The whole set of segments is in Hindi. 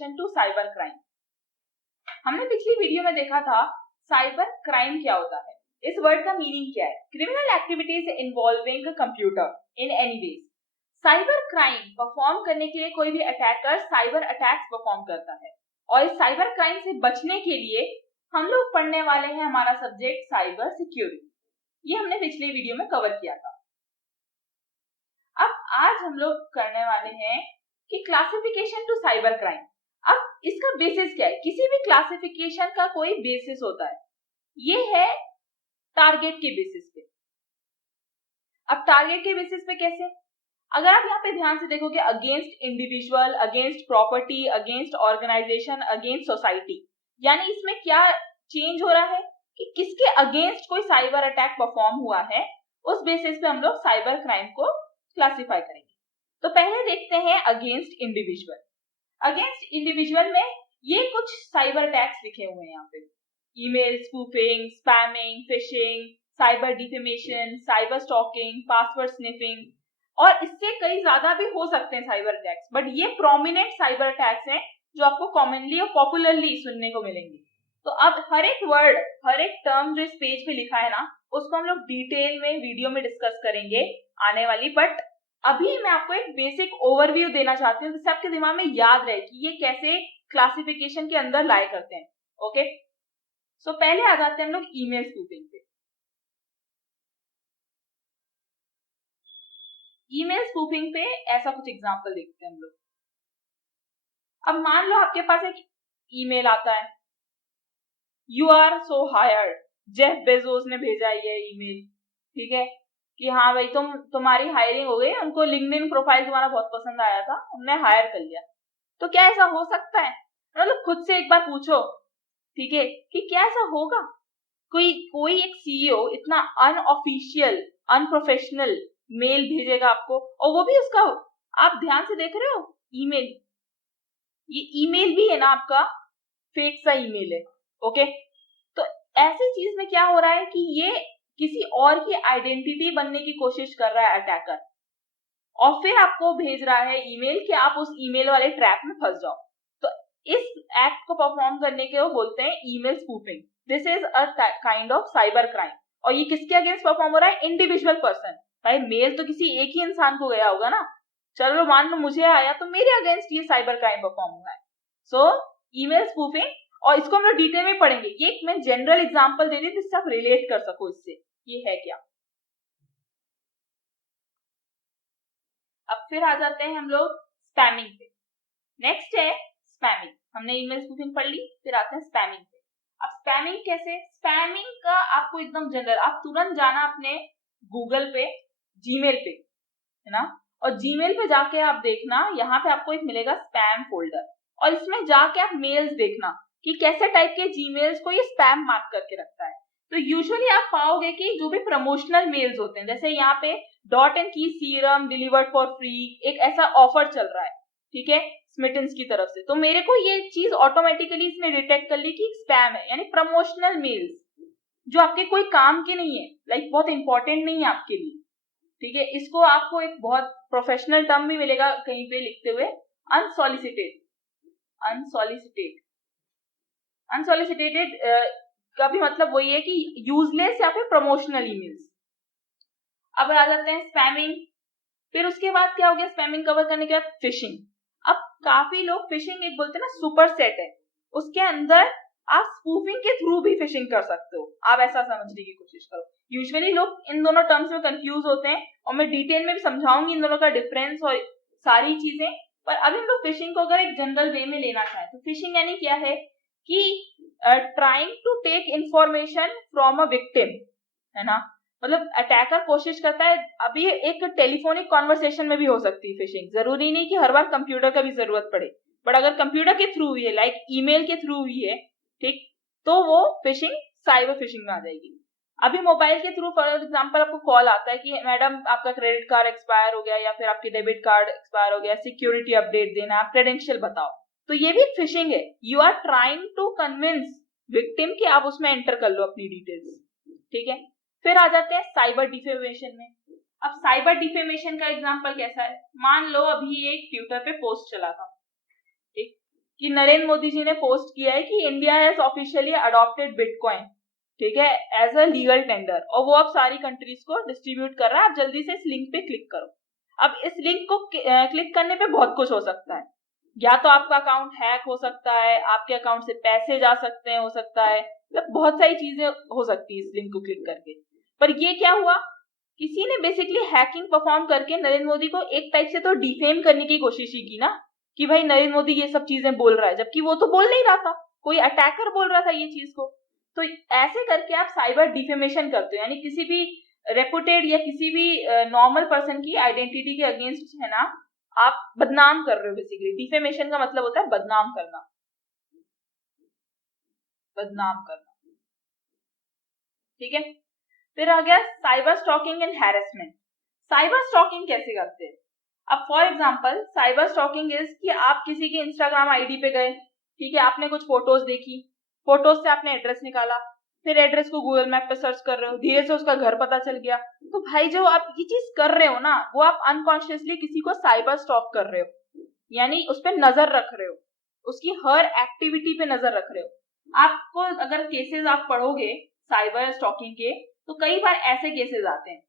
Classification to cyber crime. हमने पिछली वीडियो में देखा था साइबर क्राइम क्या होता है, इस वर्ड का मीनिंग क्या है। Criminal activities involving computer in any ways. Cyber crime perform करने के लिए कोई भी अटैकर साइबर अटैक्स परफॉर्म करता है, और इस साइबर क्राइम से बचने के लिए हम लोग पढ़ने वाले हैं हमारा सब्जेक्ट साइबर सिक्योरिटी। ये हमने पिछले वीडियो में कवर किया था। अब आज हम लोग करने वाले हैं कि क्लासिफिकेशन टू साइबर क्राइम। अब इसका बेसिस क्या है? किसी भी क्लासिफिकेशन का कोई बेसिस होता है, ये है टारगेट के बेसिस पे। अब टारगेट के बेसिस पे कैसे? अगर आप यहाँ पे ध्यान से देखोगे, against individual, against property, against organisation, against society, यानी इसमें क्या चेंज हो रहा है कि किसके अगेंस्ट कोई साइबर अटैक परफॉर्म हुआ है, उस बेसिस पे हम लोग साइबर क्राइम को क्लासिफाई करेंगे। तो पहले देखते हैं अगेंस्ट इंडिविजुअल। अगेंस्ट इंडिविजुअल में ये कुछ साइबर अटैक्स लिखे हुए हैं यहाँ पे: email spoofing, spamming, fishing, cyber defamation, cyber stalking, password sniffing, और इससे कई ज्यादा भी हो सकते हैं साइबर अटैक्स, बट ये प्रोमिनेंट साइबर अटैक्स हैं जो आपको कॉमनली और पॉपुलरली सुनने को मिलेंगे। तो अब हर एक वर्ड, हर एक टर्म जो इस पेज पे लिखा है ना, उसको हम लोग डिटेल में वीडियो में डिस्कस करेंगे आने वाली, बट अभी मैं आपको एक बेसिक ओवरव्यू देना चाहती हूँ जिससे आपके दिमाग में याद रहे कि ये कैसे क्लासिफिकेशन के अंदर लाए करते हैं। ओके, सो पहले आ जाते हैं हम लोग ईमेल स्पूफिंग पे। ईमेल स्पूफिंग पे ऐसा कुछ एग्जांपल देखते हैं हम लोग। अब मान लो आपके पास एक ईमेल आता है, you are so hired, Jeff Bezos ने भेजा ये ईमेल, ठीक है, कि हाँ भाई तुम्हारी हायरिंग हो गई, उनको लिंक्डइन प्रोफाइल तुम्हारा बहुत पसंद आया था, उन्होंने हायर कर लिया। तो क्या ऐसा हो सकता है? मतलब खुद से एक बार पूछो, ठीक है, कि क्या ऐसा होगा? कोई एक सीईओ इतना अनऑफिशियल, अनप्रोफेशनल मेल भेजेगा आपको, और वो भी उसका, आप ध्यान से देख रहे हो ईमेल, ये ईमेल भी है ना आपका फेक सा ईमेल है। ओके, तो ऐसी चीज में क्या हो रहा है कि ये किसी और की आइडेंटिटी बनने की कोशिश कर रहा है अटैकर, और फिर आपको भेज रहा है ईमेल कि आप उस ईमेल वाले ट्रैप में फंस जाओ। तो इस एक्ट को परफॉर्म करने के वो बोलते हैं email spoofing. This is a kind of cyber crime. और ये किसके अगेंस्ट परफॉर्म हो रहा है? Individual person. भाई मेल तो किसी एक ही इंसान को गया होगा ना, चलो मान लो मुझे आया, तो मेरे अगेंस्ट ये साइबर क्राइम परफॉर्म हुआ है। सो ईमेल स्पूफिंग, और इसको हम लोग डिटेल में पढ़ेंगे। ये मैं जनरल एग्जांपल दे रही हूँ जिससे आप रिलेट कर सको इससे ये है क्या। अब फिर आ जाते हैं हम लोग स्पैमिंग पे। नेक्स्ट है स्पैमिंग। हमने ईमेल स्पूफिंग पढ़ ली, फिर आते हैं स्पैमिंग पे। अब स्पैमिंग कैसे? स्पैमिंग का आपको एकदम जनरल, आप तुरंत जाना अपने गूगल पे, जीमेल पे, है ना, और जीमेल पे जाके आप देखना, यहाँ पे आपको एक मिलेगा स्पैम फोल्डर, और इसमें जाके आप मेल्स देखना कि कैसे टाइप के जीमेल्स को ये स्पैम मार्क करके रखता है। तो यूजुअली आप पाओगे कि जो भी प्रमोशनल मेल्स होते हैं, जैसे यहाँ पे डॉट एंड की सीरम डिलीवर्ड फॉर फ्री, एक ऐसा ऑफर चल रहा है, ठीक है, स्मिटन्स की तरफ से, तो मेरे को ये चीज ऑटोमेटिकली इसने डिटेक्ट कर ली कि स्पैम है, यानी प्रमोशनल मेल्स जो आपके कोई काम के नहीं है, लाइक बहुत इंपॉर्टेंट नहीं है आपके लिए, ठीक है। इसको आपको एक बहुत प्रोफेशनल टर्म भी मिलेगा कहीं पे लिखते हुए, अनसॉलिसिटेड। अनसॉलिसिटेड अनसॉलिसिटेटेड का भी मतलब वही है कि यूजलेस या फिर प्रमोशनल ईमेल्स। अब आ जाते हैं स्पैमिंग। फिर उसके बाद क्या हो गया स्पैमिंग कवर करने के बाद? फिशिंग। अब काफी लोग फिशिंग एक बोलते हैं ना सुपर सेट है, उसके अंदर आप स्पूफिंग के थ्रू भी फिशिंग कर सकते हो, आप ऐसा समझने की कोशिश करो। यूजुअली लोग इन दोनों टर्म्स में कंफ्यूज होते हैं, और मैं डिटेल में भी समझाऊंगी इन दोनों का डिफरेंस और सारी चीजें। पर अभी हम लोग फिशिंग को अगर एक जनरल वे में लेना चाहें तो फिशिंग यानी क्या है कि trying to take information from a victim, है ना, मतलब अटैकर कोशिश करता है। अभी एक टेलीफोनिक कॉन्वर्सेशन में भी हो सकती है फिशिंग, जरूरी नहीं कि हर बार कंप्यूटर का भी जरूरत पड़े, बट अगर कंप्यूटर के थ्रू हुई है, लाइक ईमेल के थ्रू हुई है, ठीक, तो वो फिशिंग साइबर फिशिंग में आ जाएगी। अभी मोबाइल के थ्रू फॉर एग्जांपल आपको कॉल आता है कि मैडम आपका क्रेडिट कार्ड एक्सपायर हो गया, या फिर आपकी डेबिट कार्ड एक्सपायर हो गया, सिक्योरिटी अपडेट देना, आप क्रेडेंशियल बताओ, तो ये भी फिशिंग है। You are trying to convince victim कि आप उसमें एंटर कर लो अपनी डिटेल्स, ठीक है। फिर आ जाते हैं साइबर डिफेमेशन में। अब साइबर डिफेमेशन का एग्जांपल कैसा है? मान लो अभी एक ट्विटर पे पोस्ट चला था, ठीक, कि नरेंद्र मोदी जी ने पोस्ट किया है कि India has officially adopted bitcoin, ठीक है, एज अ लीगल टेंडर, और वो अब सारी कंट्रीज को डिस्ट्रीब्यूट कर रहा है। आप जल्दी से इस लिंक पे क्लिक करो। अब इस लिंक को क्लिक करने पे बहुत कुछ हो सकता है, या तो आपका अकाउंट हैक हो सकता है, आपके अकाउंट से पैसे जा सकते हैं, हो सकता है, मतलब बहुत सारी चीजें हो सकती है इस लिंक को क्लिक करके। पर ये क्या हुआ, किसी ने बेसिकली हैकिंग परफॉर्म करके नरेंद्र मोदी को एक टाइप से तो डिफेम करने की कोशिश ही की ना, कि भाई नरेंद्र मोदी ये सब चीजें बोल रहा है, जबकि वो तो बोल नहीं रहा था, कोई अटैकर बोल रहा था ये चीज को। तो ऐसे करके आप साइबर डिफेमेशन करते हो, यानी किसी भी रेपुटेड या किसी भी नॉर्मल पर्सन की आइडेंटिटी के अगेंस्ट है ना, आप बदनाम कर रहे हो। बेसिकली डिफेमेशन का मतलब होता है बदनाम करना, बदनाम करना, ठीक है। फिर आ गया cyber stalking and harassment. Cyber stalking कैसे करते हैं? अब for example cyber stalking is कि आप किसी की इंस्टाग्राम आईडी पे गए, ठीक है, आपने कुछ फोटोज देखी, फोटोज से आपने एड्रेस निकाला, फिर एड्रेस को गूगल मैप पे सर्च कर रहे हो, धीरे से उसका घर पता चल गया। तो भाई जो आप ये चीज कर रहे हो ना, वो आप अनकॉन्शियसली किसी को साइबर स्टॉक कर रहे हो, यानी उस पर नजर रख रहे हो, उसकी हर एक्टिविटी पे नजर रख रहे हो। आपको अगर केसेस आप पढ़ोगे साइबर स्टॉकिंग के, तो कई बार ऐसे केसेस आते हैं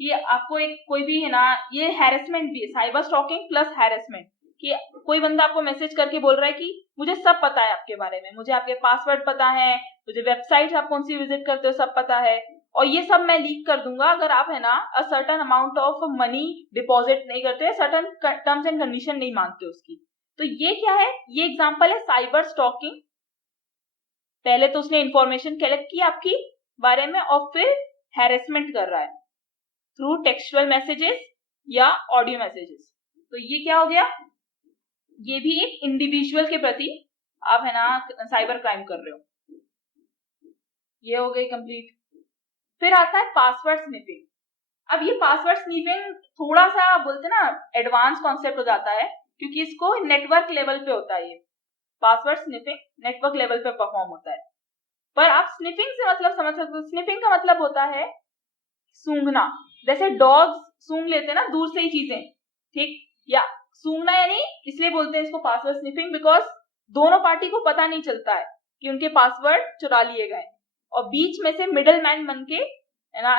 कि आपको एक कोई भी है ना, ये हैरेसमेंट भी है, साइबर स्टॉकिंग प्लस हैरेसमेंट, कि कोई बंदा आपको मैसेज करके बोल रहा है कि मुझे सब पता है आपके बारे में, मुझे आपके पासवर्ड पता है, मुझे वेबसाइट आप कौन सी विजिट करते हो सब पता है, और ये सब मैं लीक कर दूंगा अगर आप है ना a certain amount of money deposit नहीं करते, सर्टन टर्म्स एंड कंडीशन नहीं मानते उसकी। तो ये क्या है, ये एग्जांपल है साइबर स्टॉकिंग। पहले तो उसने इंफॉर्मेशन कलेक्ट की आपकी बारे में, और फिर हैरेसमेंट कर रहा है थ्रू टेक्सचुअल मैसेजेस या ऑडियो मैसेजेस। तो ये क्या हो गया, ये भी एक इंडिविजुअल के प्रति आप है ना साइबर क्राइम कर रहे हो। ये हो गई कंप्लीट। फिर आता है पासवर्ड स्निपिंग। अब ये पासवर्ड स्निपिंग थोड़ा सा बोलते ना एडवांस कॉन्सेप्ट हो जाता है, क्योंकि इसको नेटवर्क लेवल पे होता है। ये पासवर्ड स्निपिंग नेटवर्क लेवल पे परफॉर्म होता है। पर आप स्निपिंग से मतलब समझ सकते हो, स्निपिंग का मतलब होता है सूंघना, जैसे डॉग्स सूंघ लेते हैं ना दूर से ही चीजें, ठीक, या सूंघना, यानी इसलिए बोलते हैं इसको पासवर्ड स्निपिंग बिकॉज दोनों पार्टी को पता नहीं चलता है कि उनके पासवर्ड चुरा लिए गए, और बीच में से मिडल मैन बन के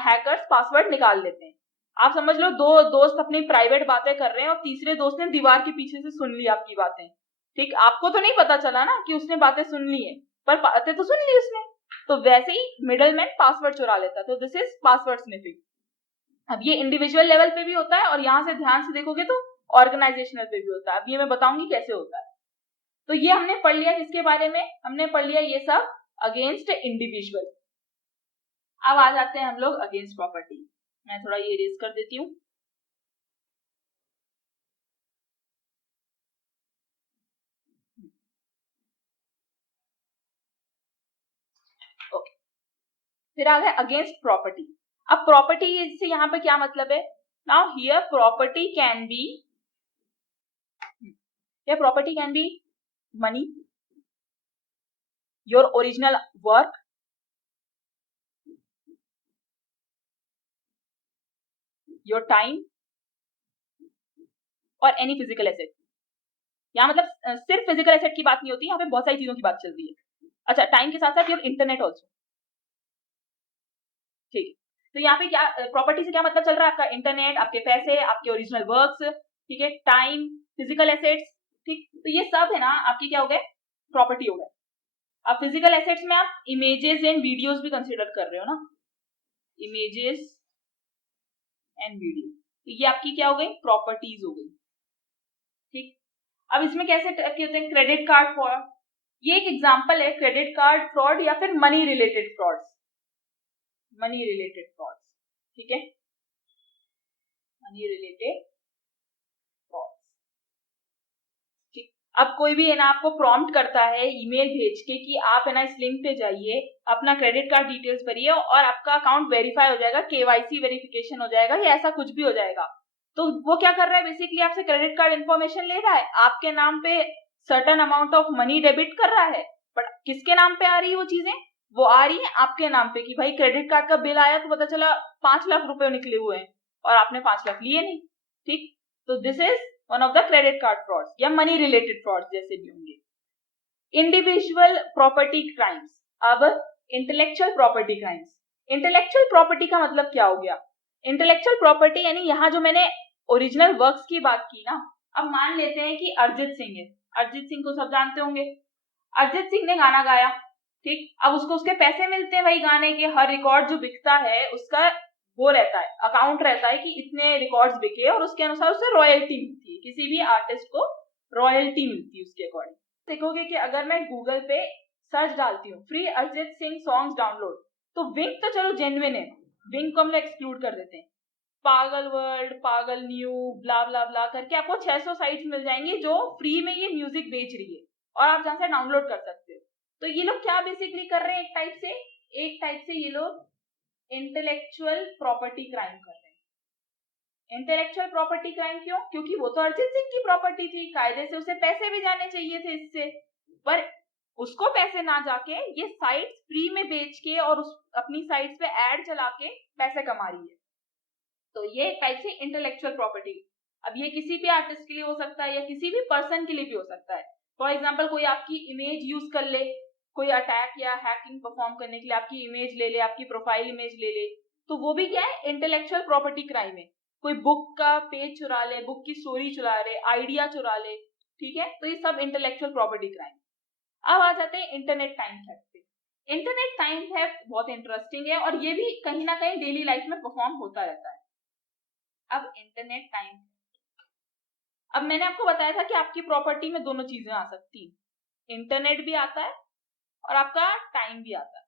हैकर्स पासवर्ड निकाल लेते हैं। आप समझ लो दो दोस्त अपनी प्राइवेट बातें कर रहे हैं और तीसरे दोस्त ने दीवार के पीछे से सुन ली आपकी बातें, ठीक, आपको तो नहीं पता चला ना कि उसने बातें सुन ली है, पर बातें तो सुन ली उसने। तो वैसे ही मिडल मैन पासवर्ड चुरा लेता, तो दिस इज पासवर्ड स्निपिंग। अब ये इंडिविजुअल लेवल पे भी होता है, और यहां से ध्यान से देखोगे तो ऑर्गेनाइजेशनल पे भी होता है। अब ये मैं बताऊंगी कैसे होता है। तो ये हमने पढ़ लिया किसके बारे में, हमने पढ़ लिया ये सब अगेंस्ट इंडिविजुअल। अब आ जाते हैं हम लोग अगेंस्ट प्रॉपर्टी। मैं थोड़ा ये इरेज कर देती हूँ। ओके, फिर आ गया अगेंस्ट प्रॉपर्टी। अब प्रॉपर्टी से यहाँ पे क्या मतलब है, now here property can be, या property can be money, your original work, your time, और एनी फिजिकल एसेट। यहाँ मतलब सिर्फ फिजिकल एसेट की बात नहीं होती, यहाँ पे बहुत सारी चीजों की बात चल रही है। अच्छा, टाइम के साथ साथ योर इंटरनेट ऑल्सो, ठीक है। तो यहाँ पे क्या प्रॉपर्टी से क्या मतलब चल रहा है, आपका इंटरनेट, आपके पैसे, आपके ओरिजिनल वर्क्स, ठीक है, टाइम, फिजिकल एसेट्स, ठीक। तो ये सब है ना आपकी क्या हो गए, प्रॉपर्टी हो गए। अब फिजिकल एसेट्स में आप इमेजेस एंड वीडियोस भी कंसिडर कर रहे हो ना, इमेजेस एंड वीडियो, तो ये आपकी क्या हो गई, प्रॉपर्टीज हो गई, ठीक। अब इसमें कैसे होते हैं, क्रेडिट कार्ड फ्रॉड, ये एक एग्जांपल है, क्रेडिट कार्ड फ्रॉड या फिर money related frauds, money related frauds, ठीक है, मनी रिलेटेड फ्रॉड्स, ठीक। अब कोई भी है ना आपको प्रॉम्प्ट करता है ईमेल भेज के कि आप है ना इस लिंक पे जाइए, अपना क्रेडिट कार्ड डिटेल्स भरिए और आपका अकाउंट वेरीफाई हो जाएगा, केवाईसी वेरिफिकेशन हो जाएगा, या ऐसा कुछ भी हो जाएगा। तो वो क्या कर रहा है, बेसिकली आपसे क्रेडिट कार्ड इन्फॉर्मेशन ले रहा है, आपके नाम पे certain amount of money debit कर रहा है, बट किसके नाम पे आ रही है वो चीजें, वो आ रही है आपके नाम पे, कि भाई क्रेडिट कार्ड का बिल आया तो पता चला 5 लाख रुपए निकले हुए हैं और आपने 5 लाख लिए नहीं, ठीक। तो this is one of the credit card frauds या मनी रिलेटेड फ्रॉड्स जैसे भी होंगे, इंडिविजुअल प्रॉपर्टी क्राइम्स। अब intellectual property crimes. Intellectual property का मतलब क्या हो गया? इंटेलेक्चुअल प्रॉपर्टी यानी यहाँ जो मैंने ओरिजिनल वर्क्स की बात की ना, अब मान लेते हैं कि अरिजीत सिंह है। अरिजीत सिंह को सब जानते होंगे। अरिजीत सिंह ने गाना गाया, ठीक, अब उसको उसके पैसे मिलते हैं भाई गाने के, हर रिकॉर्ड जो बिकता है उसका वो रहता है, अकाउंट रहता है कि इतने रिकॉर्ड्स बिके और उसके अनुसार उसे रॉयल्टी मिलती है, किसी भी आर्टिस्ट को रॉयल्टी मिलती है उसके अकॉर्डिंग। देखोगे कि अगर मैं गूगल पे सर्च डालती हूँ free Arijit Singh songs download, तो विंक तो चलो जेन्युइन है, विंक को हम लोग एक्सक्लूड कर देते हैं, पागल वर्ल्ड, पागल न्यू, ब्ला ब्ला ब्ला करके आपको 600 साइट्स मिल जाएंगी जो फ्री में ये म्यूजिक बेच रही है और आप जहां से डाउनलोड कर सकते हो। तो ये लोग क्या बेसिकली कर रहे हैं, एक टाइप से ये लोग इंटेलेक्चुअल प्रॉपर्टी क्राइम कर रहे हैं। इंटेलेक्चुअल प्रॉपर्टी क्राइम क्यों? क्योंकि वो तो अरिजीत सिंह की प्रॉपर्टी थी, कायदे से उसे पैसे भी जाने चाहिए थे इससे, पर उसको पैसे ना जाके ये साइट्स फ्री में बेच के और उस अपनी साइट्स पे एड चला के पैसे कमा रही है। तो ये एक टाइप से इंटेलेक्चुअल प्रॉपर्टी। अब ये किसी भी आर्टिस्ट के लिए हो सकता है या किसी भी पर्सन के लिए भी हो सकता है। फॉर एग्जाम्पल कोई आपकी इमेज यूज कर ले, कोई अटैक या हैकिंग परफॉर्म करने के लिए आपकी इमेज ले ले, आपकी प्रोफाइल इमेज ले ले, तो वो भी क्या है, इंटेलेक्चुअल प्रॉपर्टी क्राइम है। कोई बुक का पेज चुरा ले, बुक की स्टोरी चुरा ले, आइडिया चुरा ले, ठीक है, तो ये सब इंटेलेक्चुअल प्रॉपर्टी क्राइम। अब आ जाते हैं इंटरनेट टाइम थेफ्ट पे। इंटरनेट टाइम थेफ्ट बहुत इंटरेस्टिंग है और ये भी कहीं ना कहीं डेली लाइफ में परफॉर्म होता रहता है। अब इंटरनेट टाइम, अब मैंने आपको बताया था कि आपकी प्रॉपर्टी में दोनों चीजें आ सकती हैं, इंटरनेट भी आता है और आपका टाइम भी आता है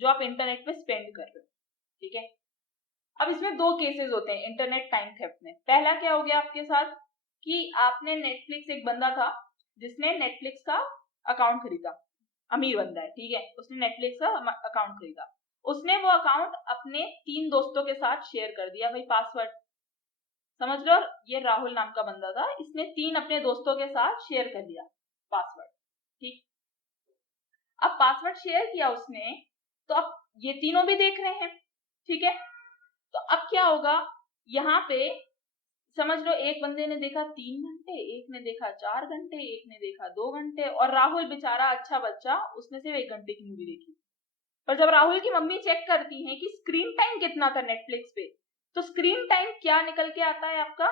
जो आप इंटरनेट पे स्पेंड कर रहे हो, ठीक है। अब इसमें दो केसेस होते हैं इंटरनेट टाइम थेफ्ट में। पहला क्या हो गया आपके साथ कि आपने नेटफ्लिक्स, एक बंदा था जिसने नेटफ्लिक्स का अकाउंट खरीदा, अमीर बंदा है, ठीक है, उसने नेटफ्लिक्स का अकाउंट खरीदा, उसने वो अकाउंट अपने 3 दोस्तों के साथ शेयर कर दिया भाई, पासवर्ड समझ लो, ये राहुल नाम का बंदा था, इसने 3 अपने दोस्तों के साथ शेयर कर दिया पासवर्ड, ठीक। अब पासवर्ड शेयर किया उसने, तो अब ये तीनों भी देख रहे हैं, ठीक है, तो अब क्या होगा, यहाँ पे समझ लो एक बंदे ने देखा 3 घंटे, एक ने देखा 4 घंटे, एक ने देखा 2 घंटे, और राहुल बेचारा अच्छा बच्चा, उसने सिर्फ 1 घंटे की मूवी देखी। पर जब राहुल की मम्मी चेक करती है कि स्क्रीन टाइम कितना था नेटफ्लिक्स पे, तो स्क्रीन टाइम क्या निकल के आता है आपका,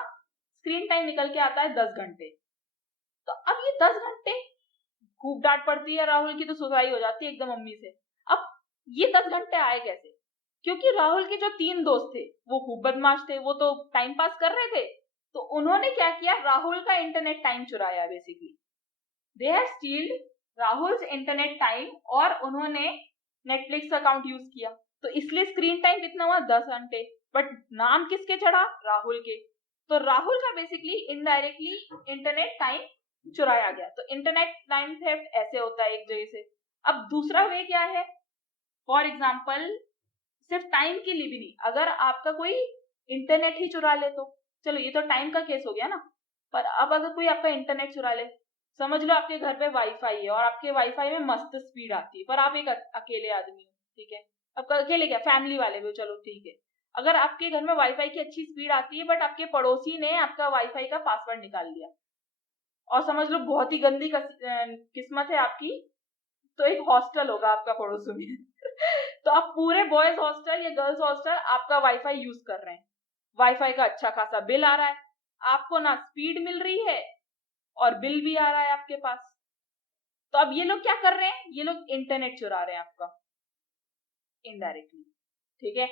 स्क्रीन टाइम निकल के आता है 10 घंटे। तो अब ये 10 घंटे, खूब डांट पड़ती है राहुल की, तो सुसाई हो जाती है एकदम मम्मी से। अब ये 10 घंटे आए कैसे? क्योंकि राहुल के जो 3 दोस्त थे वो खूब बदमाश थे, वो तो टाइम पास कर रहे थे, तो उन्होंने क्या किया, राहुल का इंटरनेट टाइम चुराया, basically they have stealth Rahul's internet time, और उन्होंने नेटफ्लिक्स अकाउंट यूज किया, तो इसलिए स्क्रीन टाइम कितना हुआ, 10 घंटे। बट नाम किसके चढ़ा, राहुल के, तो राहुल का बेसिकली इनडायरेक्टली इंटरनेट टाइम चुराया गया। तो इंटरनेट टाइम थेफ्ट ऐसे होता है एक जगह से। अब दूसरा वे क्या है, फॉर एग्जाम्पल सिर्फ टाइम के लिए भी नहीं, अगर आपका कोई इंटरनेट ही चुरा ले, तो चलो ये तो टाइम का केस हो गया ना, पर अब अगर कोई आपका इंटरनेट चुरा ले, समझ लो आपके घर पे वाईफाई है और आपके वाईफाई में मस्त स्पीड आती है, पर आप एक अकेले आदमी हो, ठीक है, अब अकेले क्या, फैमिली वाले भी हो, चलो ठीक है, अगर आपके घर में वाईफाई की अच्छी स्पीड आती है बट आपके पड़ोसी ने आपका वाईफाई का पासवर्ड निकाल लिया, और समझ लो बहुत ही गंदी किस्मत है आपकी, तो एक हॉस्टल होगा आपका पड़ोस में तो आप पूरे बॉयज हॉस्टल या गर्ल्स हॉस्टल आपका वाईफाई यूज कर रहे हैं, वाईफाई का अच्छा खासा बिल आ रहा है, आपको ना स्पीड मिल रही है और बिल भी आ रहा है आपके पास। तो अब ये लोग क्या कर रहे हैं, ये लोग इंटरनेट चुरा रहे हैं आपका इनडायरेक्टली, ठीक है।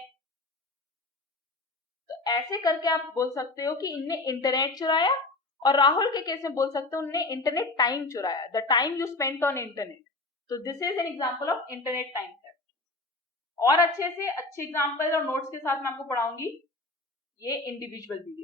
तो ऐसे करके आप बोल सकते हो कि इनने इंटरनेट चुराया, और राहुल के केस में बोल सकते हो उन्होंने इंटरनेट टाइम चुराया, the time you spent on internet. तो this is an example of internet time theft. और अच्छे से अच्छे एग्जांपल और नोट्स के साथ मैं आपको पढ़ाऊंगी ये इंडिविजुअल वीडियो।